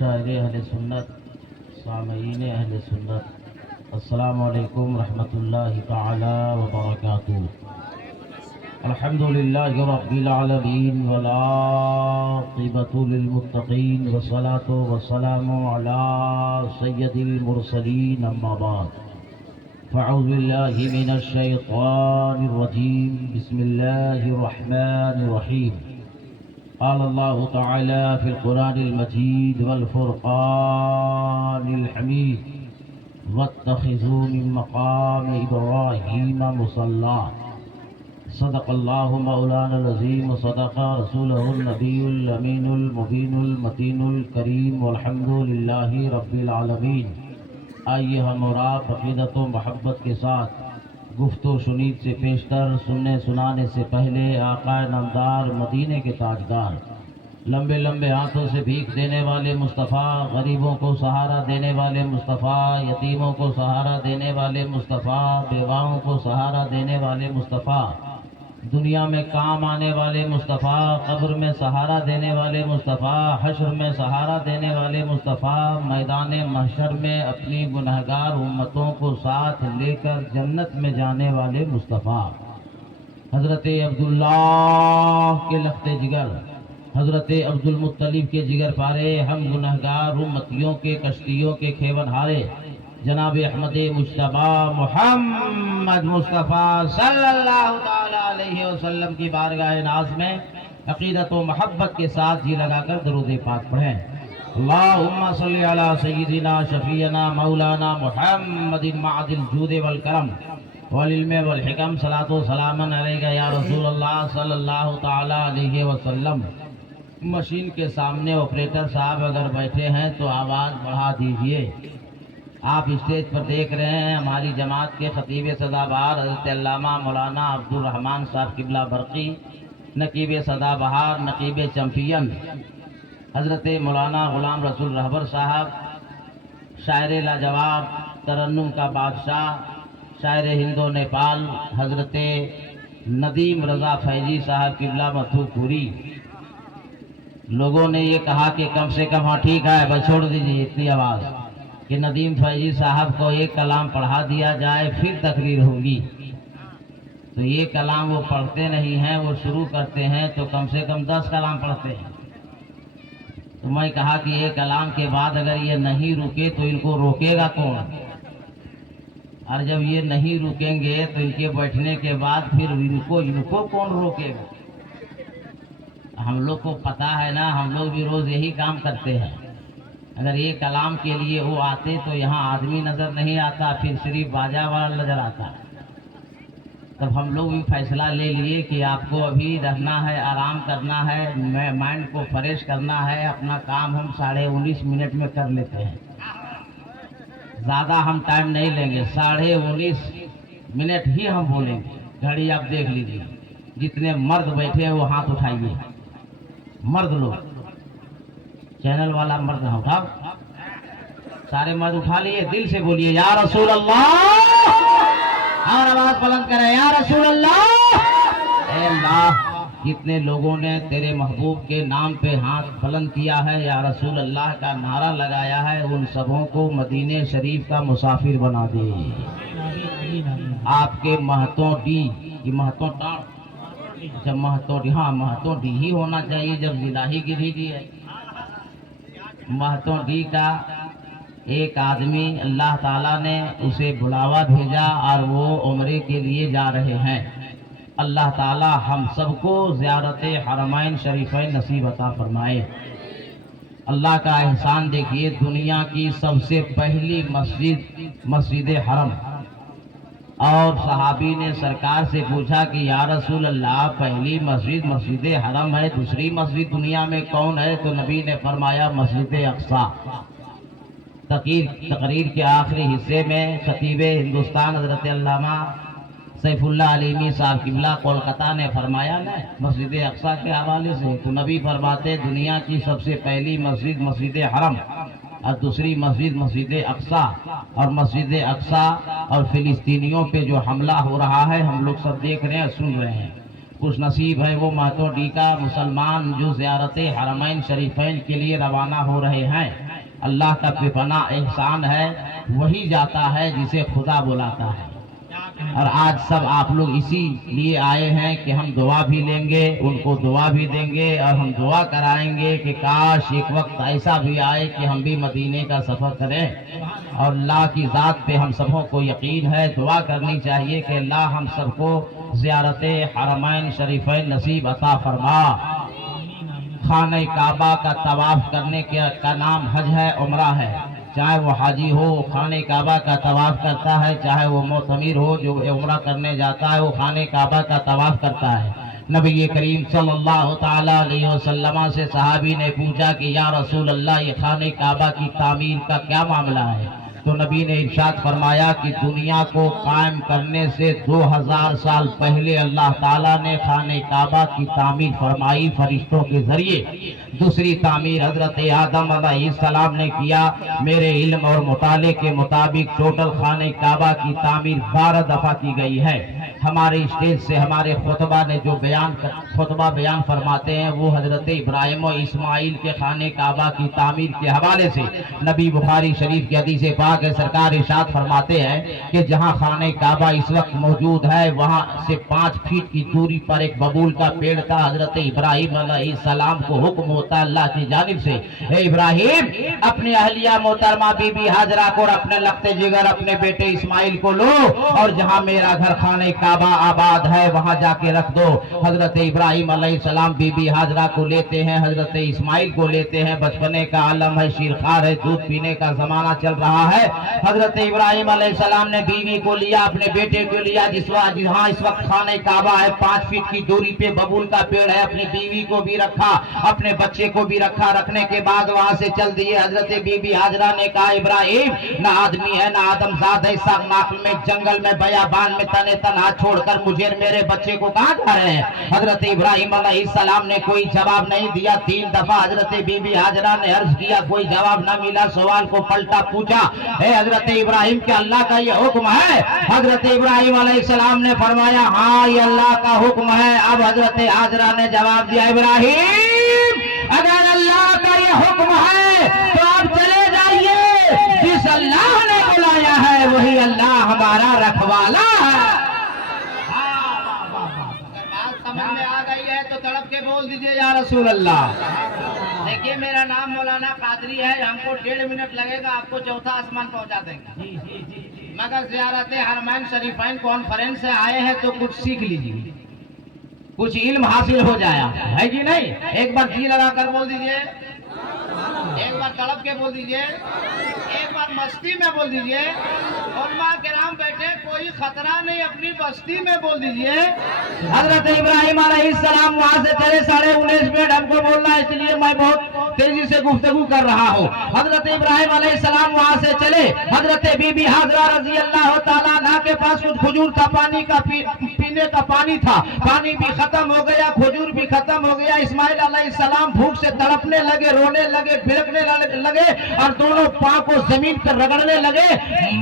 मुशाहिरे अहले सुन्नत, सामईन अहले सुन्नत, अस्सलामु अलैकुम रहमतुल्लाहि तआला व बरकातुहू। अल्हम्दुलिल्लाहि रब्बिल आलमीन वल आक़िबतु लिल मुत्तक़ीन वस्सलातु वस्सलामु अला सय्यदिल मुरसलीन अम्मा बाद। फ़अऊज़ु बिल्लाहि मिनश शैतानिर रजीम। बिस्मिल्लाहिर रहमानिर रहीम। क़ाल अल्लाहु तआला फ़िल क़ुरानिल मजीद वल फ़ुरक़ानिल हमीद वत्तख़िज़ू मिन मक़ामि इब्राहीम मुसल्ला। सदक़ल्लाहु मौलानाल अज़ीम व सदक़ रसूलुहुन नबियुल अमीनुल मुबीनुल मतीनुल करीम वल्हम्दुलिल्लाहि रब्बिल आलमीन। आइए हम और आप अक़ीदत व मोहब्बत के साथ गुफ्तो शुनीद से पेशतर, सुनने सुनाने से पहले आक़ाए नामदार, मदीने के ताजदार, लंबे लंबे हाथों से भीख देने वाले मुस्तफ़ा, गरीबों को सहारा देने वाले मुस्तफ़ा, यतीमों को सहारा देने वाले मुस्तफ़ा, बेवाओं को सहारा देने वाले मुस्तफ़ा, दुनिया में काम आने वाले मुस्तफ़ा, कब्र में सहारा देने वाले मुस्तफ़ा, हश्र में सहारा देने वाले मुस्तफ़ा, मैदान महशर में अपनी गुनहगार उम्मतों को साथ लेकर जन्नत में जाने वाले मुस्तफ़ा, हज़रत अब्दुल्लाह के लख्ते जिगर, हज़रत अब्दुल मुत्तलिब के जिगर पारे, हम गुनहगार उम्मतियों के कश्तियों के खेवनहारे जनाब अहमद मुश्तबा मोहम्मद मुस्तफ़ा सल्लल्लाहु तआला अलैहि वसल्लम की बारगाह नाज में अक़ीदत व मोहब्बत के साथ जी लगाकर दरूद पाक पढ़ें। अल्लाहुम्मा सल्लि अला सय्यिदिना शफ़ीना मौलाना मुहम्मदिन मअदिल जूद वल करम वल इल्म वल हिकम। सलातो सलामन अलैका या रसूल अल्लाह सल्लल्लाहु तआला अलैहि वसल्लम। मशीन के सामने ऑपरेटर साहब अगर बैठे हैं तो आवाज़ बढ़ा दीजिए। आप स्टेज पर देख रहे हैं हमारी जमात के खतीब सदाबहार हज़रत अल्लामा मौलाना अब्दुल रहमान साहब किबला बरकी, नकीब सदाबहार, नकीब चैम्पियन हज़रत मौलाना ग़ुलाम रसूल रहबर साहब, शायर लाजवाब, तरन्नुम का बादशाह, शायर हिंदो नेपाल हज़रत नदीम रज़ा फैजी साहब किबला मथुपुरी। लोगों ने ये कहा कि कम से कम, हाँ ठीक है, बस छोड़ दीजिए इतनी आवाज़, कि नदीम फैजी साहब को एक कलाम पढ़ा दिया जाए फिर तकरीर होगी। तो ये कलाम वो पढ़ते नहीं हैं, वो शुरू करते हैं तो कम से कम 10 कलाम पढ़ते हैं। तो मैं कहा कि ये कलाम के बाद अगर ये नहीं रुके तो इनको रोकेगा कौन? और जब ये नहीं रुकेंगे तो इनके बैठने के बाद फिर इनको कौन रोकेगा? हम लोग को पता है ना, हम लोग भी रोज़ यही काम करते हैं। अगर ये कलाम के लिए वो आते तो यहाँ आदमी नज़र नहीं आता, फिर सिर्फ बाजा वाला नज़र आता। तब हम लोग भी फैसला ले लिए कि आपको अभी रहना है, आराम करना है, माइंड को फ्रेश करना है। अपना काम हम 19.5 मिनट में कर लेते हैं, ज़्यादा हम टाइम नहीं लेंगे। 19.5 मिनट ही हम बोलेंगे। घड़ी आप देख लीजिए, जितने मर्द बैठे हैं वो हाथ उठाइए। मर्द लोग, चैनल वाला मर्द उठाओ, सारे मर्द उठा लिए, दिल से बोलिए या रसूल अल्लाह, और आवाज बुलंद करें या रसूल अल्लाह। ऐ अल्लाह, जितने लोगों ने तेरे महबूब के नाम पे हाथ बुलंद किया है, या रसूल अल्लाह का नारा लगाया है, उन सबों को मदीने शरीफ का मुसाफिर बना दे। आपके महतों डी, ये महतों टाड़, जब महतों डी, हाँ महतों डी ही होना चाहिए जब जिला ही गिरी दी है। महतों डी का एक आदमी अल्लाह ताला ने उसे बुलावा भेजा और वो उम्रे के लिए जा रहे हैं। अल्लाह ताला हम सबको ज़ियारत हरमैन शरीफैन नसीब अता फरमाए। अल्लाह का एहसान देखिए, दुनिया की सबसे पहली मस्जिद हरम। और सहाबी ने सरकार से पूछा कि या रसूल अल्लाह, पहली मस्जिद हरम है, दूसरी मस्जिद दुनिया में कौन है? तो नबी ने फरमाया मस्जिद अक्सा। तकरीर के आखिरी हिस्से में खतीब हिंदुस्तान हज़रत अल्लामा सैफुल्लाह अलीमी साहब किबला कोलकाता ने फरमाया ना मस्जिद अक्सा के हवाले से, तो नबी फरमाते दुनिया की सबसे पहली मस्जिद हरम और दूसरी मस्जिद अक्सा। और मस्जिद अक्सा और फिलिस्तीनियों पे जो हमला हो रहा है हम लोग सब देख रहे हैं, सुन रहे हैं। खुश नसीब है वो मातोडी का मुसलमान जो ज़ियारत हरमैन शरीफैन के लिए रवाना हो रहे हैं। अल्लाह का बेपना एहसान है, वही जाता है जिसे खुदा बुलाता है। और आज सब आप लोग इसी लिए आए हैं कि हम दुआ भी लेंगे, उनको दुआ भी देंगे और हम दुआ कराएंगे कि काश एक वक्त ऐसा भी आए कि हम भी मदीने का सफ़र करें। और अल्लाह की ज़ात पे हम सबों को यकीन है, दुआ करनी चाहिए कि अल्लाह हम सबको ज़ियारत हरमैन शरीफैन नसीब अता फरमा। खाने काबा का तवाफ़ करने का नाम हज है, उम्रा है। चाहे वो हाजी हो खाने काबा का तवाफ़ करता है, चाहे वो मोतमिर हो जो उम्रा करने जाता है वो खाने काबा का तवाफ़ करता है। नबी करीम सल्लल्लाहु ताला अलैहि वसल्लम से सहाबी ने पूछा कि या रसूल अल्लाह, ये खाने काबा की तामीर का क्या मामला है? तो नबी ने इरशाद फरमाया कि दुनिया को कायम करने से 2000 साल पहले अल्लाह ताला ने खाने काबा की तामीर फरमाई फरिश्तों के जरिए। दूसरी तामीर हजरत आदम अलैहिस्सलाम ने किया। मेरे इल्म और मुताले के मुताबिक टोटल खाने काबा की तामीर 12 दफ़ा की गई है। हमारे स्टेज से हमारे खुतबा ने जो खुतबा बयान फरमाते हैं वो हजरत इब्राहिम और इस्माइल के खाने काबा की तामीर के हवाले से नबी बुखारी शरीफ की हदीस पाक है। सरकार इरशाद फरमाते हैं कि जहां खाने काबा इस वक्त मौजूद है वहां से 5 फीट की दूरी पर एक बबूल का पेड़ था। हजरत इब्राहिम अलैहिस्सलाम को हुक्म होता है अल्लाह की जानिब से, हे इब्राहिम अपनी अहलिया मोहतरमा बीबी हाजरा को और अपने लखते जिगर अपने बेटे इस्माइल को लो और जहां मेरा घर खाने काबा आबाद है वहां जाके रख दो। हजरत इब्राहिम अलैहिस्सलाम बीबी हाजरा को लेते हैं, हजरत इस्माइल को लेते हैं। बचपने का आलम है, शीरखार है, दूध पीने का जमाना चल रहा है। हजरत इब्राहिम अलैहिस्सलाम ने बीवी को लिया, अपने बेटे को लिया, जहाँ इस वक्त खाने काबा है 5 फीट की दूरी पे बबूल का पेड़ है। अपनी बीवी को भी रखा, अपने बच्चे को भी रखा। रखने के बाद वहां से चल दिए। हजरत बीबी हाजरा ने कहा इब्राहिम ना आदमी है ना आदमजाद है, नाकल में जंगल में बयाबान में तने तनहा छोड़कर मुझे मेरे बच्चे को कहां जा रहे हैं? हजरत इब्राहिम अलैहिस्सलाम ने कोई जवाब नहीं दिया। 3 दफा हजरत बीबी हाजरा ने अर्ज किया, कोई जवाब न मिला। सवाल को पलटा पूछा, हे हजरत इब्राहिम क्या अल्लाह का ये हुक्म है? हजरत इब्राहिम अलैहिस्सलाम ने फरमाया हाँ ये अल्लाह का हुक्म है। अब हजरत हाजरा ने जवाब दिया, इब्राहिम अगर अल्लाह का ये हुक्म है तो आप चले जाइए। जिस अल्लाह ने बुलाया है वही अल्लाह हमारा रखवाला है। अगर बात समझ में आ गई है तो तड़प के बोल दीजिए या रसूल अल्लाह। देखिए मेरा नाम मौलाना कादरी है, हमको 1.5 मिनट लगेगा, आपको चौथा आसमान पहुंचा देंगे। मगर ज़ियारत हरमैन शरीफैन कॉन्फ्रेंस से आए हैं तो कुछ सीख लीजिए, कुछ इल्म हासिल हो जाया है कि नहीं। एक बार जी लगा कर बोल दीजिए, एक बार तड़प के बोल दीजिए, एक बार मस्ती में बोल दीजिए। उलमा किराम बैठे, कोई खतरा नहीं, अपनी बस्ती में बोल दीजिए। हजरत इब्राहिम अलैहिस्सलाम वहां से चले 19.5 मिनट हमको बोलना है, इसलिए मैं बहुत तेजी से गुफ्तगू कर रहा हूँ। हजरत इब्राहिम अलैहिस्सलाम वहां से चले। हजरत बीबी हाजरा रजी अल्लाह ताला अन्हा के पास कुछ खजूर था, पानी का पीने का पानी था। पानी भी खत्म हो गया, खजूर भी खत्म हो गया। इस्माइल अलैहिस्सलाम भूख से तड़पने लगे, रोने लगे, बिलखने लगे और दोनों पांव को जमीन पर रगड़ने लगे।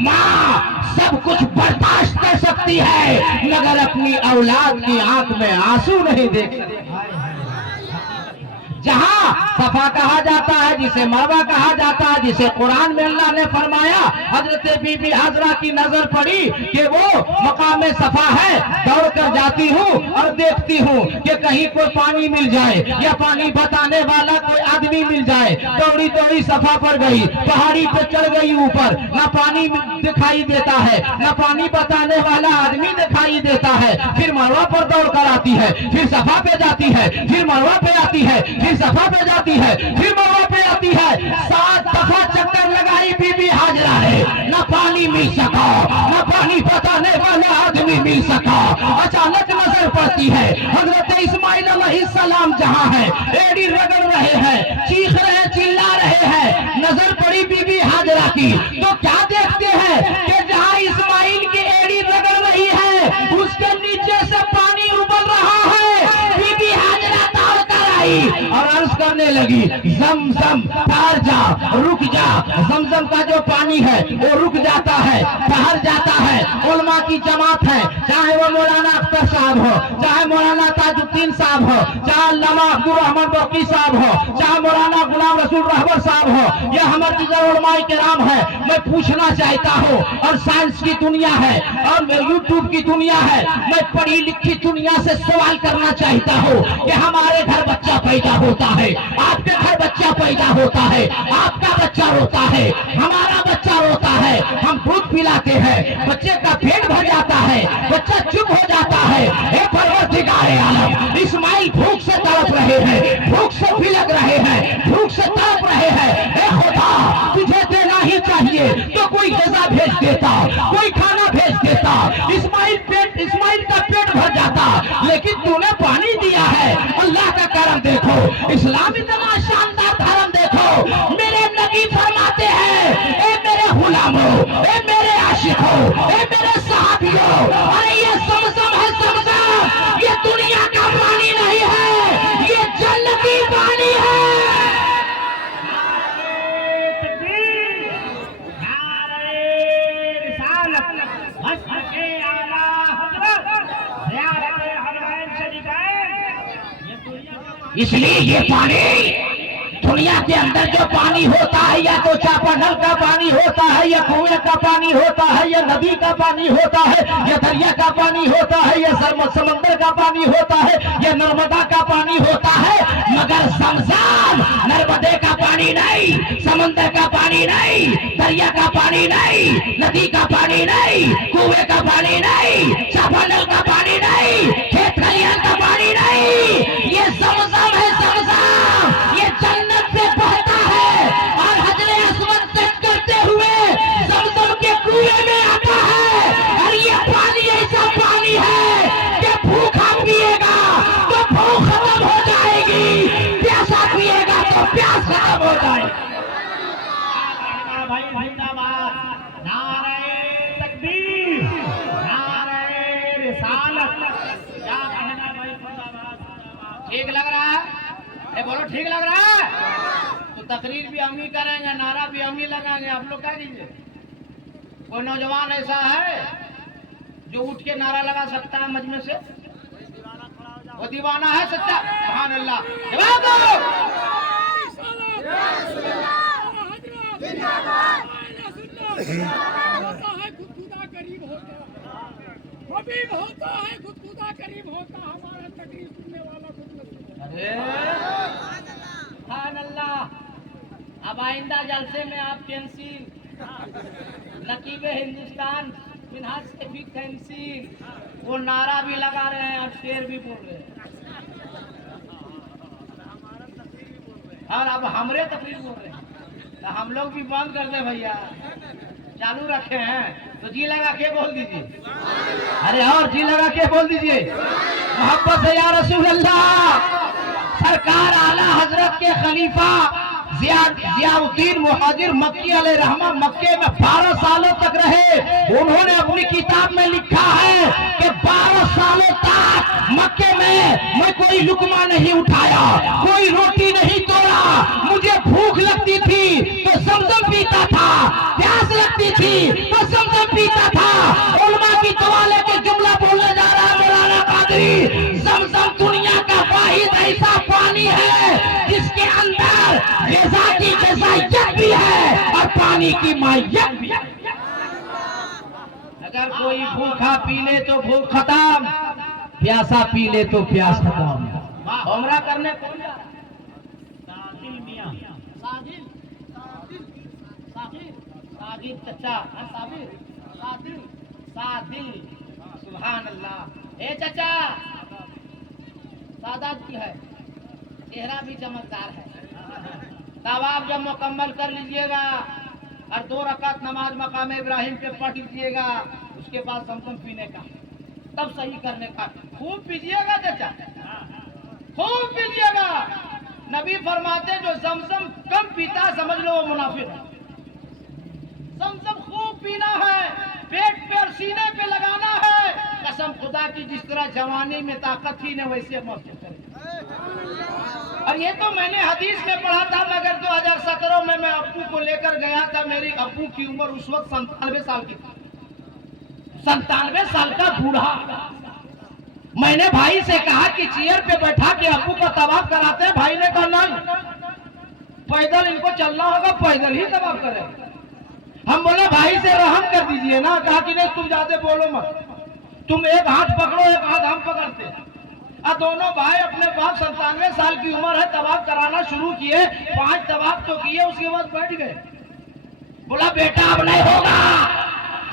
माँ सब कुछ बर्दाश्त कर सकती है मगर अपनी औलाद की आंख में आंसू नहीं देख सकती। जहां सफा कहा जाता है, जिसे मरवा कहा जाता है, जिसे कुरान में अल्लाह ने फरमाया, हजरत बीबी हाजरा की नजर पड़ी कि वो मकाम सफा है। दौड़ कर जाती हूँ और देखती हूँ कि कहीं कोई पानी मिल जाए या पानी बताने वाला कोई आदमी मिल जाए। दौड़ी दौड़ी सफा पर गई, पहाड़ी पे चढ़ गई ऊपर, ना पानी दिखाई देता है ना पानी बताने वाला आदमी दिखाई देता है। फिर मरवा पर दौड़ कर आती है, फिर सफा पे जाती है, फिर मरवा पे आती है, फिर सफा पे जाती है, फिर मरवा पे आती है। 7 दफा चक्कर लगाई बीबी हाजरा है, ना पानी मिल सका, ना पानी बताने वाला आदमी मिल सका। अचानक नजर पड़ती है हजरत इस्माइल अलैहिस्सलाम जहां है, एड़ी रगड़ रहे हैं, चीख रहे, चिल्ला रहे हैं। नजर पड़ी बीबी हाजरा की तो क्या देखते हैं कि जहां इस्माइल की एड़ी रगड़ रही है उसके नीचे से पानी उबल रहा है। बीबी हाजरा दौड़ कर आई और अर्ज करने कहने लगी, जमजम ठहर जा, रुक जा। जमजम का जो पानी है वो रुक जाता है, ठहर जाता है। उलमा की जमात है, चाहे वो मौलाना अख्तर साहब हो, चाहे मौलाना ताजुद्दीन साहब हो, चाहे अल्लामा अब्दुल रहमान बरकी साहब हो, चाहे मौलाना गुलाम रसूल रहबर साहब हो, यह हमारे उलमाए किराम है। मैं पूछना चाहता हूँ, और साइंस की दुनिया है और यूट्यूब की दुनिया है, मैं पढ़ी लिखी दुनिया से सवाल करना चाहता हूँ कि हमारे घर बच्चा पैदा होता है, आपके घर बच्चा पैदा होता है, आपका बच्चा रोता है, हमारा बच्चा रोता है, हम दूध पिलाते हैं, बच्चे का पेट भर जाता है, बच्चा चुप हो जाता है। हे परवरदिगारे आलम, इस्माइल भूख से तड़प रहे हैं, भूख से बिलख रहे हैं, भूख से तड़प रहे हैं। हे खुदा, तुझे देना ही चाहिए तो कोई गजा भेज देता, कोई खाना भेज देता, इस्माइल का पेट भर जाता, लेकिन तूने पानी दिया है। अल्लाह का करम देखो, इस्लाम इतना शानदार धर्म देखो। मेरे नबी फरमाते हैं, ए मेरे गुलामों, ए मेरे आशिकों, ए मेरे साथियों, अरे ये ज़मज़म है, ज़मज़म ये दुनिया का पानी नहीं है, ये जन्नती पानी है। इसलिए ये पानी दुनिया के अंदर जो पानी होता है, या तो चापानल का पानी होता है, या कुएं का पानी होता है, या नदी का पानी होता है, या दरिया का पानी होता है, या समंदर का पानी होता है, या नर्मदा का पानी होता है, मगर ज़मज़म नर्मदे का पानी नहीं, समंदर का पानी नहीं, दरिया का पानी नहीं, नदी का पानी नहीं, कुएं का पानी नहीं, चापानल का पानी नहीं, खेत खलिहान का पानी नहीं, ये ज़मज़म है, ज़मज़म ये जन्नत से बहता है और हजरे अस्वद टच करते हुए ज़मज़म के कुएं में आता है। और ये पानी ऐसा पानी है कि भूखा पिएगा तो भूख खत्म हो जाएगी, प्यासा पिएगा तो प्यास खत्म हो जाएगी। भाई जिंदाबाद, नारे तकबीर, नारे रिसालत, क्या कहना भाई, जिंदाबाद। ठीक लग रहा है? बोलो ठीक लग रहा है? तो तकरीर भी हम ही करेंगे, नारा भी हम ही लगाएंगे, आप लोग क्या कीजिए। कोई नौजवान ऐसा है जो उठ के नारा लगा सकता है मजमे से? वो दीवाना है सच्चा। सुभान अल्लाह, जवाब दो। होता है खुद खुदा करीब होता, हबीब होता है खुद खुदा करीब होता, हमारा तकरीर सुनने वाला खुद नसीब। अरे सुभान अल्लाह। अब आइंदा जलसे में आप कैंसिल, नकीबे हिंदुस्तान मिनहाज से भी कैंसिल, वो नारा भी लगा रहे हैं और शेर भी बोल रहे हैं, और अब हमरे तकरीर बोल रहे हैं, तो हम लोग भी बंद कर दे भैया, चालू रखे हैं तो जी लगा के बोल दीजिए। अरे और जी लगा के बोल दीजिए, मोहब्बत से या रसूल अल्लाह। सरकार आला हजरत के खलीफा जियाउद्दीन मुहाजिर मक्की अलैहि रहमा मक्के में 12 सालों तक रहे। उन्होंने अपनी किताब में लिखा है कि 12 सालों तक मक्के में मैं कोई लुकमा नहीं उठाया, कोई रोटी नहीं तोड़ा, मुझे भूख लगती थी तो ज़मज़म पीता था, प्यास लगती थी तो ज़मज़म पीता था। उलमा की दुआ लेके जुमला बोलने जा रहा है मौलाना कादरी, ज़मज़म दुनिया का वाहिद ऐसा पानी है जिसके अंदर ग़िज़ा की ग़िज़ाइयत भी है और पानी की माइयत भी है। अगर कोई भूखा पी ले तो भूख खत्म, प्यासा पी ले तो प्यास खत्म। उम्रा करने कौन जा रहा है? साहिल मियां, साहिल, साहिल, साहिल चचा, साहिल, साहिल, साहिल, सुभान अल्लाह। ए चचा, सादात की है, चेहरा भी चमकदार है। तब आप जब मुकम्मल कर लीजिएगा और 2 रकात नमाज मकाम इब्राहिम पे पढ़ लीजिएगा, उसके बाद ज़मज़म पीने का, तब सही करने का। खूब पीजिएगा चाचा, खूब पीजिएगा। नबी फरमाते जो ज़मज़म कम पीता समझ लो वो मुनाफिक है। ज़मज़म खूब पीना है, पेट पे और सीने पे लगाना है। कसम खुदा की, जिस तरह जवानी में ताकत थी न वैसे मौत करे। और ये तो मैंने हदीस में पढ़ा था, मगर 2017 में मैं अप्पू को लेकर गया था। मेरी अप्पू की उम्र उस वक्त 97 साल की थी। 97 साल का बूढ़ा। मैंने भाई से कहा कि चेयर पे बैठा के अप्पू को तवाफ कराते हैं। भाई ने कहा नहीं, पैदल इनको चलना होगा, पैदल ही तवाफ करें। हम बोले भाई से रहम कर दीजिए ना। कहा कि नहीं, तुम ज्यादा बोलो मत, तुम एक हाथ पकड़ो, एक हाथ हम पकड़ते। दोनों भाई अपने बाप 97 साल की उम्र है, तवाफ कराना शुरू किए। 5 तवाफ तो किए, उसके बाद बैठ गए। बोला बेटा अब नहीं होगा।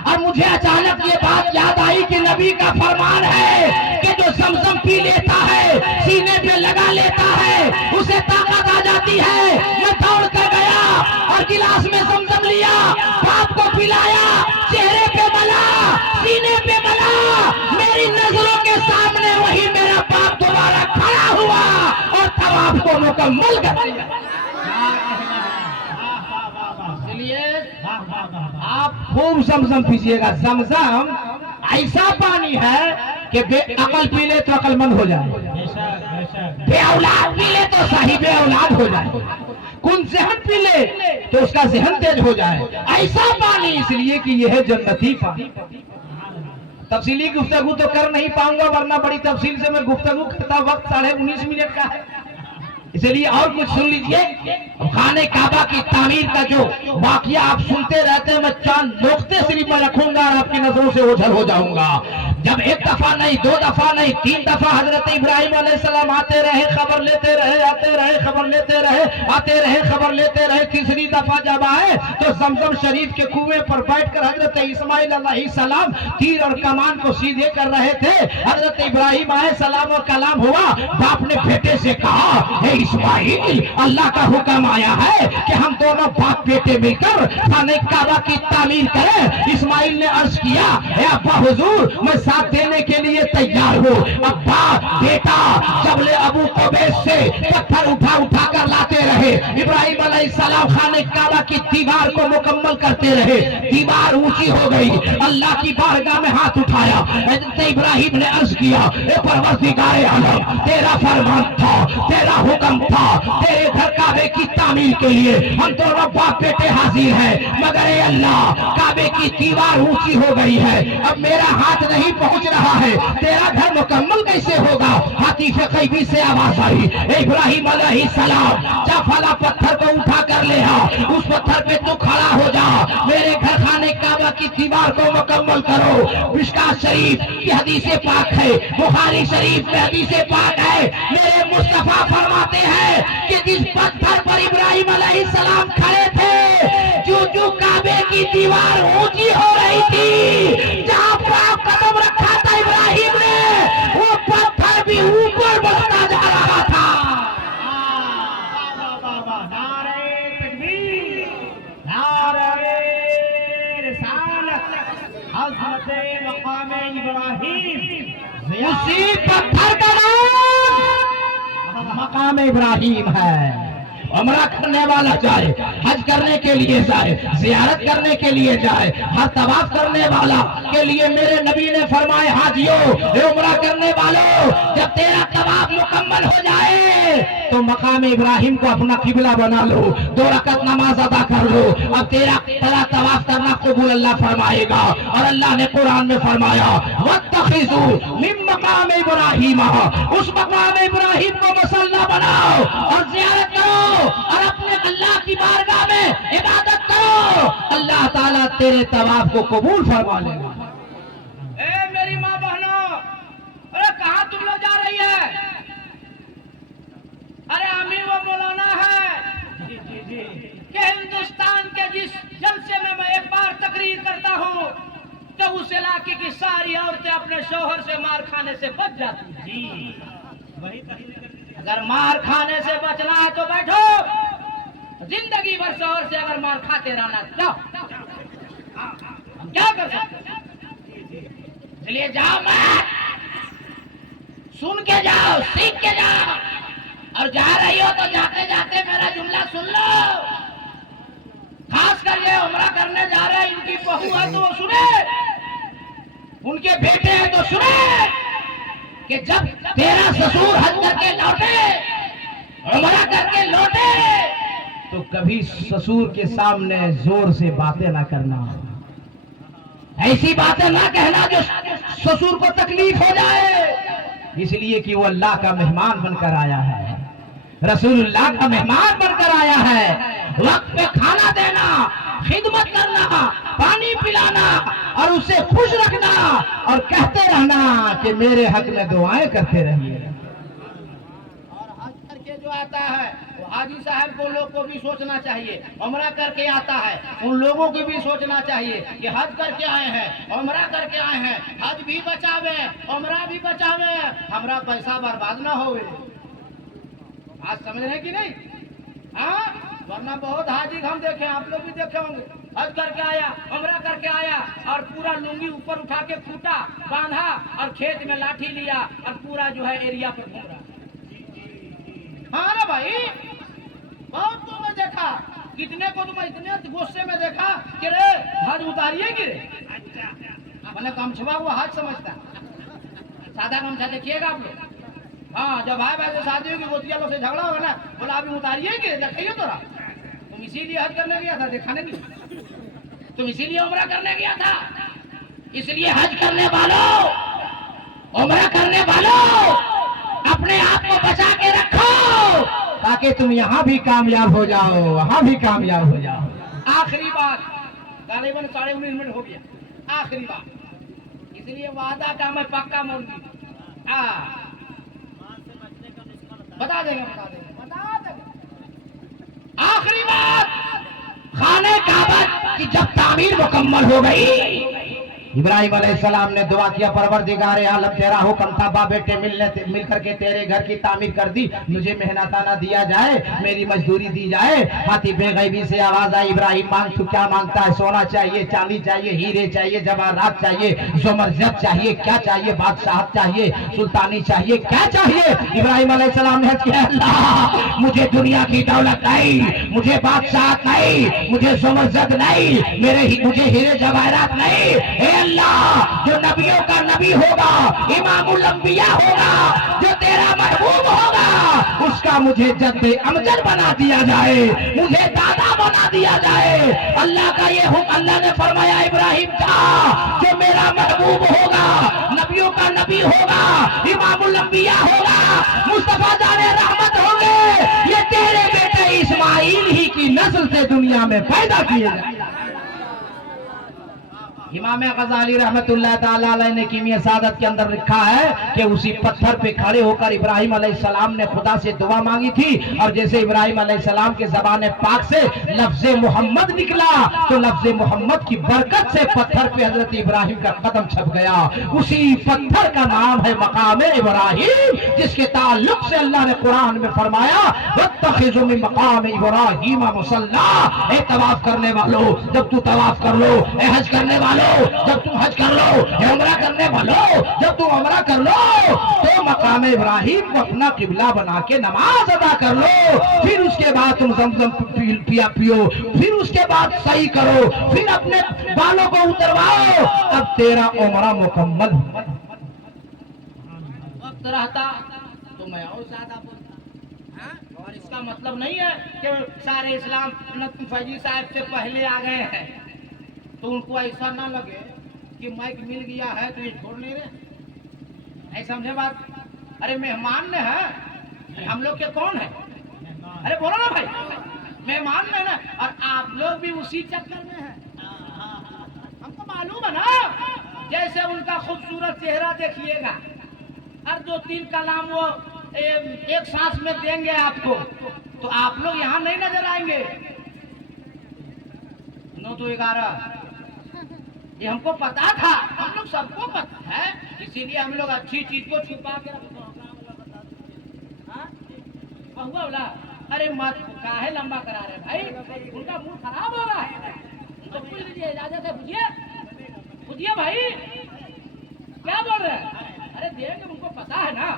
और मुझे अचानक ये बात याद आई कि नबी का फरमान है कि जो समसम पी लेता है, सीने पे लगा लेता है, उसे ताकत आ जाती है। मैं दौड़ कर गया और गिलास में समसम लिया, बाप को पिलाया, चेहरे पे मला, सीने पे मला। मेरी नजरों के सामने वही मेरा बाप दोबारा खड़ा हुआ और तवाफ को मुकम्मल कर दिया। आप खूब समसम पीजिएगा। समसम ऐसा पानी है कि अकल पी ले तो अकलमंद हो जाए, बे औलाद पी ले तो सही बे औलाद हो जाए, कुन जहन पी ले तो उसका जहन तेज हो जाए। ऐसा पानी, इसलिए कि यह है जन्नती पानी। तफसीली गुफ्तगू तो कर नहीं पाऊंगा, वरना बड़ी तफसील से मैं गुफ्तगू करता। वक्त 19.5 मिनट का है, इसलिए और कुछ सुन लीजिए। खाने काबा की तामीर का जो वाकया आप सुनते रहते हैं, मैं चांद नुक्ते सिर्फ मैं रखूंगा और आपकी नजरों से ओझल हो जाऊंगा। जब एक दफा नहीं, 2 दफा नहीं, 3 दफा हजरत इब्राहिम अलैहिस्सलाम आते रहे, खबर लेते रहे, आते रहे, खबर लेते रहे, आते रहे, खबर लेते रहे। तीसरी दफा जब आए तो जमजम शरीफ के कुएं पर बैठकर हजरत इस्माइल अलैहिस्सलाम तीर और कमान को सीधे कर रहे थे। हजरत इब्राहिम आए, सलाम और कलाम हुआ। बाप ने बेटे से कहा, हे इस्माइल, अल्लाह का हुक्म आया है कि हम दोनों बाप बेटे मिलकर खाने काबा की तामीर करें। इस्माइल ने अर्ज किया, हे अब्बा हुजूर, मैं साथ देने के लिए तैयार हूँ। अब्बा बेटा जबले अबू कुबैस से पत्थर उठा उठा कर लाते रहे। इब्राहिम अलैहिस्सलाम खाने काबा की दीवार को मुकम्मल करते रहे। दीवार ऊंची हो गई। अल्लाह की बारगाह में हाथ उठाया। हज़रत इब्राहिम ने अर्ज किया, ए परवरदिगारे आलम, तेरा फरमान था, तेरा हुक्म था, तेरे घर काबे की तामीर के लिए हम दोनों बाप बेटे हाजिर हैं। मगर ए अल्लाह, काबे की दीवार ऊंची हो गई है, अब मेरा हाथ नहीं पहुंच रहा है, तेरा घर मुकम्मल कैसे होगा? हातीफे कैबी से आवाज आई, इब्राहिम अलैहिस्सलाम, जा फला पत्थर को उठा कर ले आ, उस पत्थर पे तू खड़ा हो जा, मेरे घर खाने काबा की दीवार को मुकम्मल करो। मिशकात शरीफ की हदीस पाक है, बुखारी शरीफ में हदीस पाक है। मेरे मुस्तफा फरमाते हैं कि जिस पत्थर पर इब्राहिम अलैहिस्सलाम खड़े थे, जो काबे की दीवार ऊंची हो रही थी, जहां पर कदम रखा था इब्राहिम ने, वो पत्थर भी ऊपर बढ़ता जा रहा था। नारे तकबीर, नारे रिसालत, हज़रत मक़ाम इब्राहिम, उसी पत्थर का नाम मक़ाम इब्राहिम है। उम्रा करने वाला जाए, हज करने के लिए जाए, जियारत करने के लिए जाए, हर तवाफ करने वाला के लिए मेरे नबी ने फरमाए, हाजियो, उम्रा करने वालों, जब तेरा तवाफ मुकम्मल हो जाए तो मकाम इब्राहिम को अपना किबला बना लो, 2 रकात नमाज अदा कर लो। अब तेरा तवाफ करना कबूल अल्लाह फरमाएगा। और अल्लाह ने कुरान में फरमाया, वत्तखिज़ू मिन मकाम इब्राहिम, उस मकाम इब्राहिम को मसल्ला बनाओ और जियारत करो और अपने अल्लाह की बारगाह में इबादत करो। अल्लाह ताला तेरे तवाफ को कबूल फरमा लेगा। ए मेरी माँ बहनों, अरे कहाँ तुम लोग जा रही है? अरे अमीर व मौलाना है कि हिंदुस्तान के जिस जलसे में मैं एक बार तकरीर करता हूँ तो उस इलाके की सारी औरतें अपने शौहर से मार खाने से बच जाती हैं। अगर मार खाने से बचना है तो बैठो, जिंदगी भर शौहर से अगर मार खाते रहना, जाओ, हम क्या कर सकते? इसलिए जाओ, मत सुन के जाओ, सीख के जाओ। और जा रही हो तो जाते जाते मेरा जुमला सुन लो। खास कर ये उम्रा करने जा रहे हैं, इनकी बहू है तो वो सुने, उनके बेटे हैं तो सुने कि जब तेरा ससुर हज करके लौटे उम्रा करके लौटे तो कभी ससुर के सामने जोर से बातें ना करना, ऐसी बातें ना कहना जो ससुर को तकलीफ हो जाए, इसलिए कि वो अल्लाह का मेहमान बनकर आया है, रसूलुल्लाह का मेहमान बनकर आया है। वक्त पे खाना देना, खिदमत करना, पानी पिलाना और उसे खुश रखना और कहते रहना कि मेरे हक में दुआएं करते रहिए। और हज करके जो आता है वो हाजी साहब को लोग को भी सोचना चाहिए, उम्रा करके आता है उन लोगों को भी सोचना चाहिए कि हज करके आए हैं, उम्रा करके आए हैं, हज भी बचावे, उम्रा भी बचावे, हमारा पैसा बर्बाद ना होवे। आज समझ रहे कि नहीं? हाँ, वरना बहुत हाजी हम देखे, आप लोग भी देखे होंगे, हज करके आया, उम्रा करके आया और पूरा लुंगी ऊपर उठा के कूटा बांधा और खेत में लाठी लिया और पूरा जो है एरिया पर घूम रहा। हाँ ना भाई, बहुत को मैं देखा, कितने को तो मैं इतने गुस्से में देखा कि रे हज उतारिए कि रे, मैंने गमछवा को हज समझता, सादा गमछा देखिएगा आप लोग। हाँ, जब भाई भाई से शादी होगी गोतिया लोग से झगड़ा होगा ना, बोला अभी उतारिए कि देखिए तोरा, तुम इसीलिए हज करने गया था, दिखाने के लिए, तुम इसीलिए उम्रा करने गया था। इसलिए हज करने वालों, उम्रा करने वालों, अपने आप को बचा के रखो ताकि तुम यहाँ भी कामयाब हो जाओ, वहाँ भी कामयाब हो जाओ। आखिरी बात, गालिबन 19.5 मिनट हो गया, आखिरी बात, इसलिए वादा का मैं पक्का मौलवी, बता देंगे। आखिरी बात, खाने काबा की जब तामीर मुकम्मल हो गई, इब्राहिम अलैहिस्सलाम ने दुआ किया, परवरदिगार आलम तेरा हुक्म था, बा बेटे मिल करके तेरे घर की तामीर कर दी, मुझे मेहनताना दिया जाए, मेरी मजदूरी दी जाए। हाथी बेगैबी से आवाज आई, इब्राहिम मांग, तू क्या मांगता है? सोना चाहिए, चांदी चाहिए, हीरे चाहिए, जवाहरात चाहिए, ज़मरजद चाहिए, क्या चाहिए? बादशाहत चाहिए, सुल्तानी चाहिए, क्या चाहिए? इब्राहिम अलैहिस्सलाम ने कहा, अल्लाह मुझे दुनिया की दौलत नहीं, मुझे बादशाहत नहीं, मुझे ज़मरजद नहीं, मुझे हीरे जवाहरात नहीं, अल्लाह जो नबियों का नबी होगा, इमामुल अंबिया होगा, जो तेरा महबूब होगा, उसका मुझे जद्दे अमजद बना दिया जाए, मुझे दादा बना दिया जाए। अल्लाह का ये हुक्म, अल्लाह ने फरमाया इब्राहिम जा, जो मेरा महबूब होगा, नबियों का नबी होगा, इमामुल अंबिया होगा, मुस्तफा जाने रहमत होंगे, ये तेरे बेटे इस्माइल ही की नस्ल से दुनिया में पैदा किए जाए। इमाम गजाली रहमतुल्लाह ताला अलैह ने कीमिया सादत के अंदर लिखा है कि उसी पत्थर पे खड़े होकर इब्राहिम अलैहिस्सलाम ने खुदा से दुआ मांगी थी, और जैसे इब्राहिम अलैहिस्सलाम के ज़बान पाक से लफ्ज़ मोहम्मद निकला तो लफ्ज़ मोहम्मद की बरकत से पत्थर पे हजरत इब्राहिम का कदम छप गया। उसी पत्थर का नाम है मकाम इब्राहिम, जिसके ताल्लुक से अल्लाह ने कुरान में फरमाया, वत्तखिज़ु मिन मकाम इब्राहिम मुसल्ला। ए तवाफ करने वालों, जब तू तवाफ कर लो, ए हज करने वालों जब तुम हज कर लो, उम्रा करने वालों जब तुम उम्रा कर लो, तो मकाम इब्राहिम को अपना किबला बना के नमाज अदा कर लो। फिर उसके बाद तुम ज़मज़म पियो, फिर उसके बाद सही करो, फिर अपने बालों को उतरवाओ, अब तेरा उम्रा मुकम्मल। वक्त रहता तो मैं और ज्यादा बोलता, और इसका मतलब नहीं है कि सारे इस्लाम फैजी साहब से पहले आ गए हैं, तो उनको ऐसा ना लगे कि माइक मिल गया है तो ये छोड़ नहीं रहे, ऐसा समझे बात। अरे मेहमान ने है, हम लोग के कौन है? अरे बोलो ना भाई, मेहमान ने ना, और आप लोग भी उसी चक्कर में हैं, हमको मालूम है ना। जैसे उनका खूबसूरत चेहरा देखिएगा और 2-3 कलाम वो एक सांस में देंगे आपको, तो आप लोग यहाँ नहीं नजर आएंगे। 9 तो 11 ये हमको पता था, हम लोग सबको पता है, इसीलिए हम लोग अच्छी चीज को छुपा के रखते हैं। अरे मत काहे लंबा करा रहे भाई, उनका मुंह खराब हो रहा है, तो पूछ लीजिए, इजाजत है, पूछिए भाई क्या बोल रहे हैं। अरे देंगे, उनको पता है ना,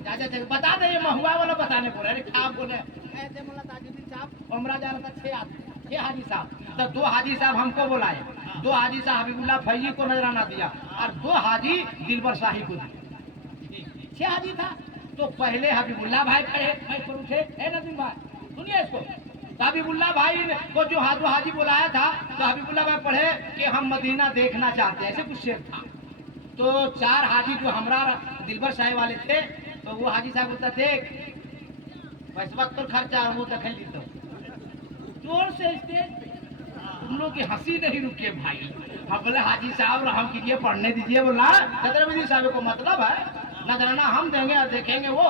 इजाजत है, बता दे, ये महुआ वाला बताने बोले। अरे क्या बोले, ऐसे बोला ताजुद्दीन साहब उमरा जा रहा था 6 हाजी साहब, तो 2 हाजी साहब हमको बुलाए, 2 हाजी साहब हबीबुल्लाह फैजी को नजराना दिया और 2 हाजी दिलबर शाही को दिया, 6 हाजी था। तो पहले हबीबुल्ला भाई खड़े मैं पर उठे, ए नदीम भाई सुनिए इसको। तो हबीबुल्ला भाई को जो हाजी बुलाया था, तो हबीबुल्ला भाई पढ़े कि हम मदीना देखना चाहते हैं, ऐसे कुछ शेर था। तो 4 हाजी जो हमरा दिलबर साहेब वाले थे, तो वो हाजी साहब बोलता देख पैसा तो खर्चा वो दखल ली, तो जोर से स्टेज पे तुम लोग की हंसी नहीं रुके भाई। हम बोले हाजी साहब रहम कीजिए, पढ़ने दीजिए। बोला छत्रपति साहब को मतलब है नजराना हम देंगे और देखेंगे वो।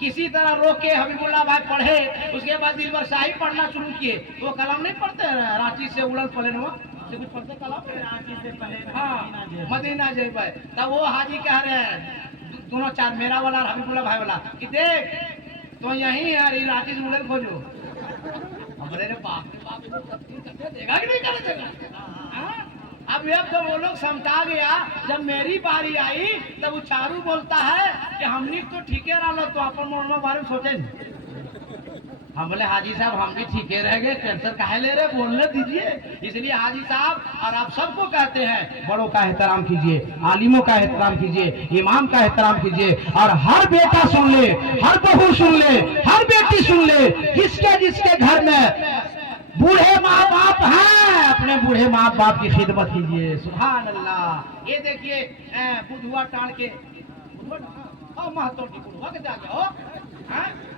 किसी तरह रोक के हबीबुल्ला भाई पढ़े। उसके बाद दिलबर शाही पढ़ना शुरू किए। तो वो कलम नहीं पढ़ते रांची से उड़न पड़े वो से कुछ पढ़ते कलम रांची से पढ़े, हाँ मदीना जेब। तब वो हाजी कह रहे हैं दोनों 4 मेरा वाला और हबीबुल्ला भाई वाला कि देख तो यही है रांची से उड़न खोजो। अरे बाप रे बाप, देगा कि नहीं करेगा। अब जब वो लोग समझा गया, जब मेरी बारी आई तब वो चारू बोलता है कि हमने तो ठीके रहा, तो अपन मोड़ना बारे में सोचे। हम बोले हाजी साहब हम भी ठीके रह गए, टेंशन काहे ले रहे, बोलने दीजिए। इसलिए हाजी साहब और आप सबको कहते हैं बड़ों का एहतराम कीजिए, आलिमों का एहतराम कीजिए, इमाम का एहतराम कीजिए। और हर बेटा सुन ले, हर बहू सुन ले, हर बेटी सुन ले, जिसके जिसके घर में बूढ़े माँ बाप हैं, अपने बूढ़े माँ बाप की खिदमत कीजिए। सुभान अल्लाह। ये देखिए बुधुआ टाण के महतो की बुढ़वा कैसे आ गया हो,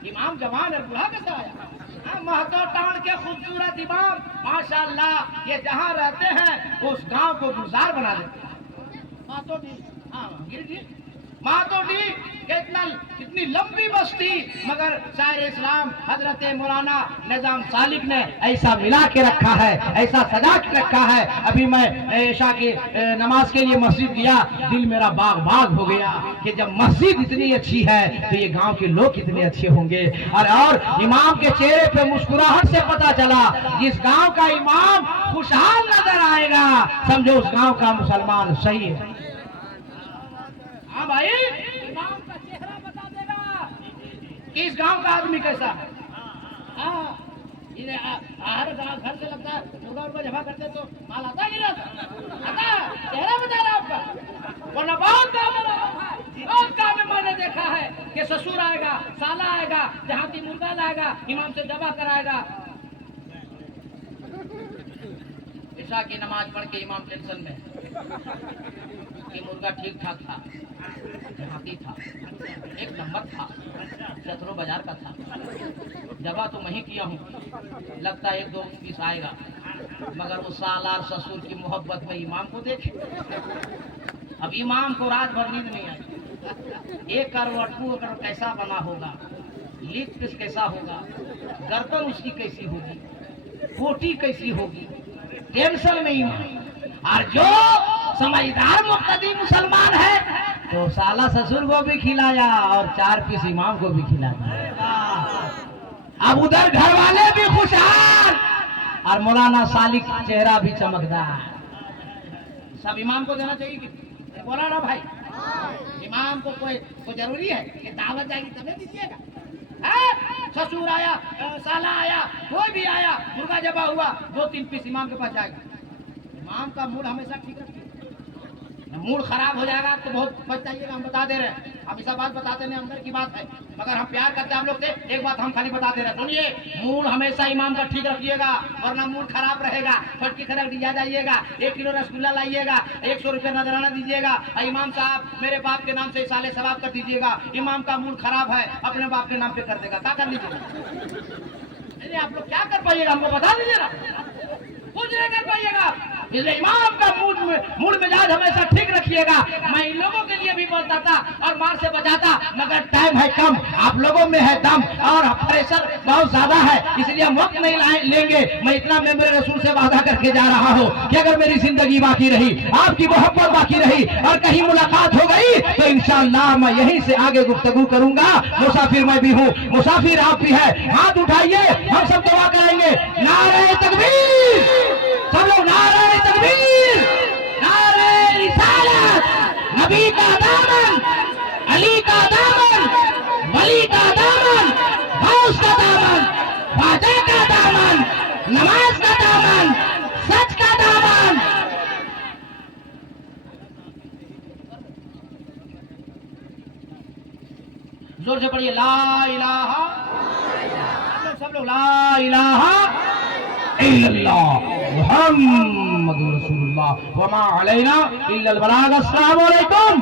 इमाम जवान और बूढ़ा कैसे आया। महतो टाण के खूबसूरत इमाम माशाअल्लाह, ये जहाँ रहते हैं उस गांव को गुलजार बना देते हैं। महतो डी, हाँ गिरजी महतो डी इतनी लंबी बस्ती, मगर शायर इस्लाम हजरत मौलाना निजाम सालिक ने ऐसा मिला के रखा है, ऐसा सजा के रखा है। अभी मैं ईशा की नमाज के लिए मस्जिद गया, दिल मेरा बाग बाग हो गया कि जब मस्जिद इतनी अच्छी है तो ये गांव के लोग कितने अच्छे होंगे। और इमाम के चेहरे पे मुस्कुराहट से पता चला जिस गांव का इमाम खुशहाल नजर आएगा समझो उस गांव का मुसलमान सही है। हाँ भाई, इमाम का चेहरा बता देगा कि इस गांव का आदमी कैसा है। हाँ हर घर से लगता है मुर्गा उर्गा जमा करते तो माल आता ही रहता, आता चेहरा बता रहा आपका। वरना बहुत काम में मैंने देखा है कि ससुर आएगा, साला आएगा, देहाती मुर्गा लाएगा, इमाम से जमा कराएगा। ईशा की नमाज पढ़ के इमाम टेंशन में कि मुर्गा ठीक ठाक था, देहाती था, एक नंबर था, शत्रु बाजार का था, जबा तो मैं ही किया हूँ, लगता है 1-2 पीस आएगा। मगर वो सालार ससुर की मोहब्बत में इमाम को देखे। अब इमाम को रात भर नींद नहीं आई। एक करवटू अगर कैसा बना होगा, लीक पीस कैसा होगा, गर्दन उसकी कैसी होगी, कोटी कैसी होगी, टेंशन में इमाम। और जो समझदार मुक्तदी मुसलमान है तो साला ससुर को भी खिलाया और 4 पीस इमाम को भी खिलाया। अब उधर घर वाले भी खुशहाल और मौलाना सालिक चेहरा भी चमकदार। सब इमाम को देना चाहिए कि बोला ना भाई, इमाम को कोई जरूरी है कि दावत जाएगी तभी दीजिएगा। ससुर आया, साला आया, कोई भी आया, मुर्गा जबा हुआ, 2-3 पीस इमाम के पास जाएगा। इमाम का मूड हमेशा ठीक रखिए। मूड खराब हो जाएगा तो बहुत बच जाइएगा। हम बता दे रहे हैं, हमेशा बात बताते नहीं, अंदर की बात है, मगर हम प्यार करते हैं हम लोग से। एक बात हम खाली बता दे रहे हैं, सुनिए, मूड हमेशा इमाम का ठीक रखिएगा, वरना मूड खराब रहेगा। फटकी खरक दिया जाइएगा, 1 किलो रसगुल्ला लाइएगा, 100 रुपये नजराना दीजिएगा, इमाम साहब मेरे बाप के नाम से साले सवाब कर दीजिएगा। इमाम का मूड खराब है, अपने बाप के नाम पे कर देगा, क्या कर लीजिएगा? नहीं आप लोग क्या कर पाइएगा, हमको बता दीजिए ना, कुछ नहीं कर पाइएगा। इसलिए इमाम का मूड मिजाज हमेशा ठीक रखिएगा। मैं इन लोगों के लिए भी बोलता था और मार से बचाता, मगर टाइम है कम, आप लोगों में है दम और प्रेशर बहुत ज्यादा है, इसलिए हम वक्त नहीं लेंगे। मैं इतना मेरे रसूल से वादा करके जा रहा हूँ कि अगर मेरी जिंदगी बाकी रही, आपकी मोहब्बत बाकी रही और कहीं मुलाकात हो गई तो इंशाअल्लाह मैं यहीं से आगे गुफ्तगू करूंगा। मुसाफिर मैं भी हूँ, मुसाफिर आप भी है। हाथ उठाइए, हम सब दुआ करेंगे। नारे तकबीर, सब लोग नारे तकबीर, नारे रिसालत, नबी का दामन, अली का दामन, वली का दामन, गौस का दामन, ख्वाजा का दामन, नमाज का दामन, सच का दामन। पढ़िए ला इलाहा, सब लोग ला इलाहा इल्लल्लाह मुहम्मदुर रसूलुल्लाह व मा अलैना इल्लल बलाग। अस्सलामु अलैकुम।